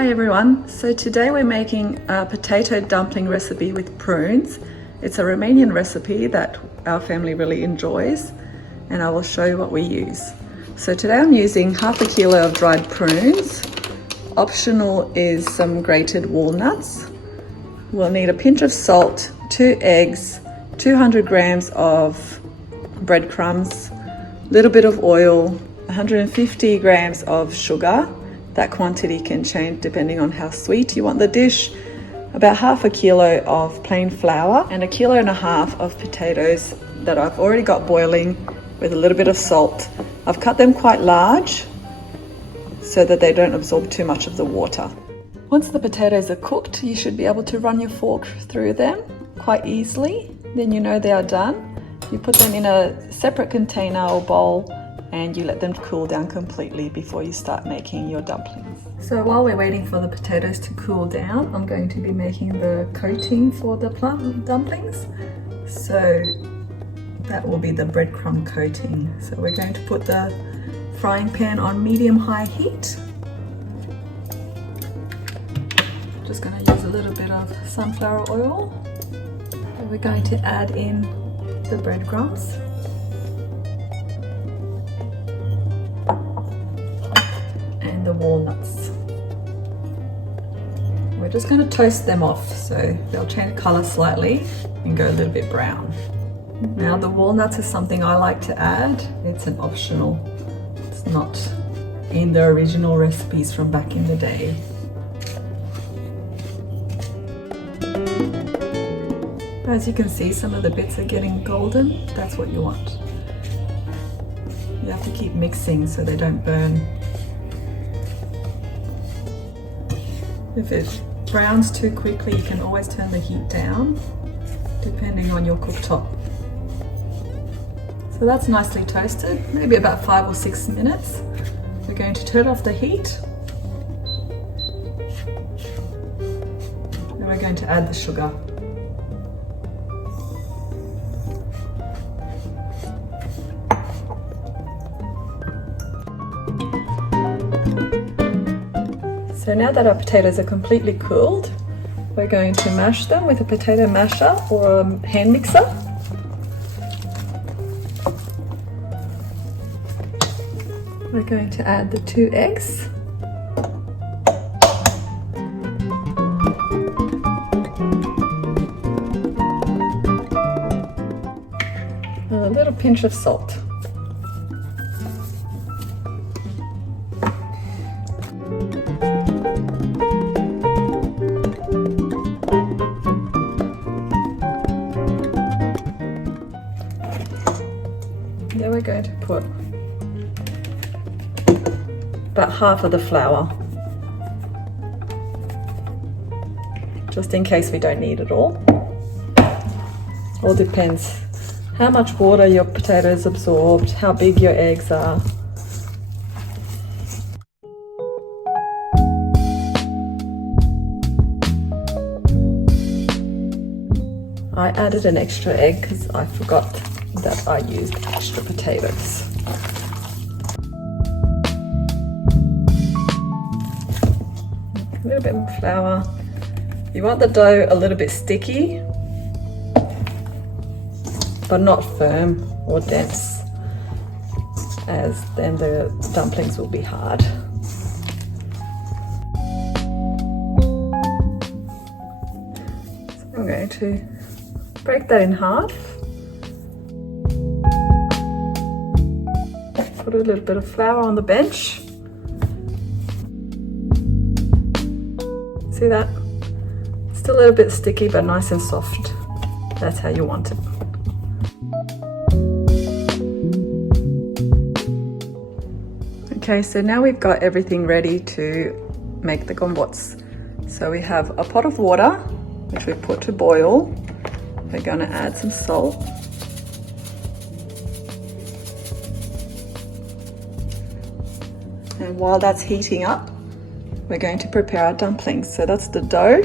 Hi everyone, so today we're making a potato dumpling recipe with prunes. It's a Romanian recipe that our family really enjoys, and I will show you what we use. So today I'm using half a kilo of dried prunes. Optional is some grated walnuts. We'll need a pinch of salt, 2 eggs, 200 grams of breadcrumbs, a little bit of oil, 150 grams of sugar. That quantity can change depending on how sweet you want the dish. About half a kilo of plain flour and 1.5 kilos of potatoes that I've already got boiling with a little bit of salt. I've cut them quite large so that they don't absorb too much of the water. Once the potatoes are cooked, you should be able to run your fork through them quite easily. Then you know they are done. You put them in a separate container or bowl and you let them cool down completely before you start making your dumplings. So while we're waiting for the potatoes to cool down, I'm going to be making the coating for the plum dumplings. So that will be the breadcrumb coating. So we're going to put the frying pan on medium-high heat. Just going to use a little bit of sunflower oil. And we're going to add in the breadcrumbs. The walnuts. We're just going to toast them off so they'll change colour slightly and go a little bit brown. Now the walnuts is something I like to add. It's an optional. It's not in the original recipes from back in the day. As you can see, some of the bits are getting golden. That's what you want. You have to keep mixing so they don't burn. If it browns too quickly, you can always turn the heat down, depending on your cooktop. So that's nicely toasted, maybe about 5 or 6 minutes. We're going to turn off the heat. And we're going to add the sugar. So now that our potatoes are completely cooled, we're going to mash them with a potato masher or a hand mixer. We're going to add the 2 eggs. And a little pinch of salt. Then we're going to put about half of the flour, just in case we don't need it all. All depends how much water your potatoes absorbed, how big your eggs are. I added an extra egg because I forgot that I used extra potatoes. A little bit more flour. You want the dough a little bit sticky, but not firm or dense, as then the dumplings will be hard. So I'm going to break that in half. Put a little bit of flour on the bench. See that? Still a little bit sticky, but nice and soft. That's how you want it. Okay, so now we've got everything ready to make the gombots. So we have a pot of water, which we put to boil. We're going to add some salt. And while that's heating up, we're going to prepare our dumplings. So that's the dough,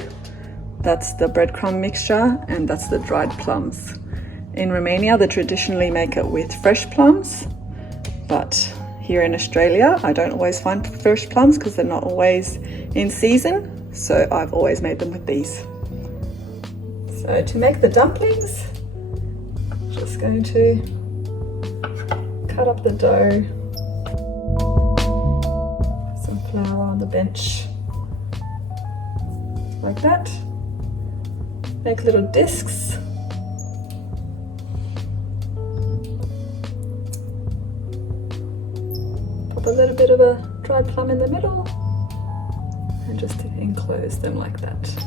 that's the breadcrumb mixture, and that's the dried plums. In Romania, they traditionally make it with fresh plums, but here in Australia, I don't always find fresh plums because they're not always in season, so I've always made them with these. So to make the dumplings, just going to cut up the dough, some flour on the bench, like that. Make little discs. Pop a little bit of a dried plum in the middle and just enclose them like that.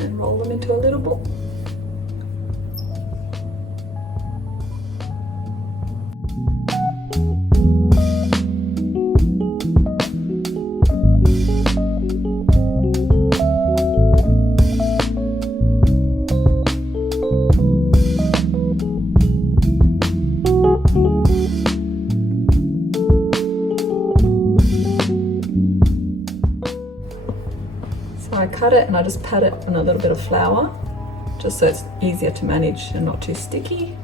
And roll them into a little ball. I cut it and I just pat it on a little bit of flour, just so it's easier to manage and not too sticky.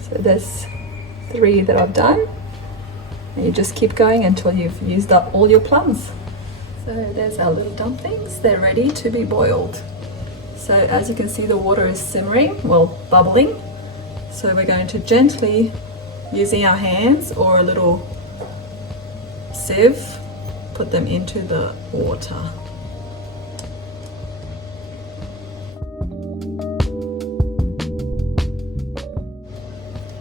So there's 3 that I've done, and you just keep going until you've used up all your plums. So there's our little dumplings, they're ready to be boiled. So as you can see, the water is simmering, well, bubbling. So we're going to gently, using our hands or a little sieve, put them into the water.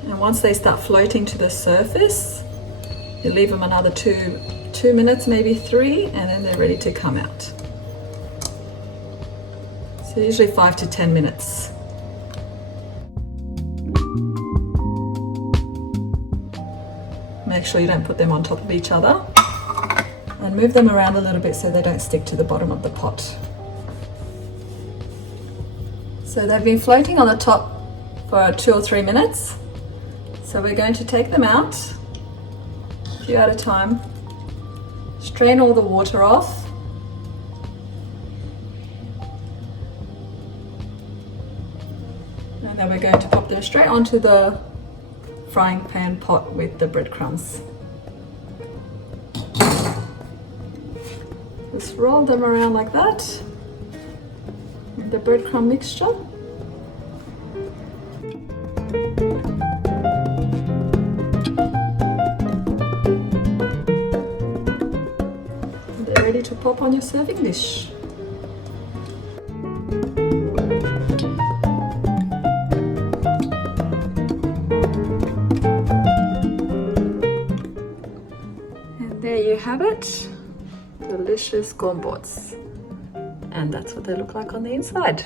And once they start floating to the surface, you leave them another 2 minutes, maybe 3, and then they're ready to come out. So usually 5 to 10 minutes. Make sure you don't put them on top of each other, and move them around a little bit so they don't stick to the bottom of the pot. So they've been floating on the top for 2 or 3 minutes. So we're going to take them out, a few at a time. Strain all the water off. And then we're going to pop them straight onto the frying pan pot with the breadcrumbs. Just roll them around like that with the breadcrumb mixture. Ready to pop on your serving dish. And there you have it, delicious gombots. And that's what they look like on the inside.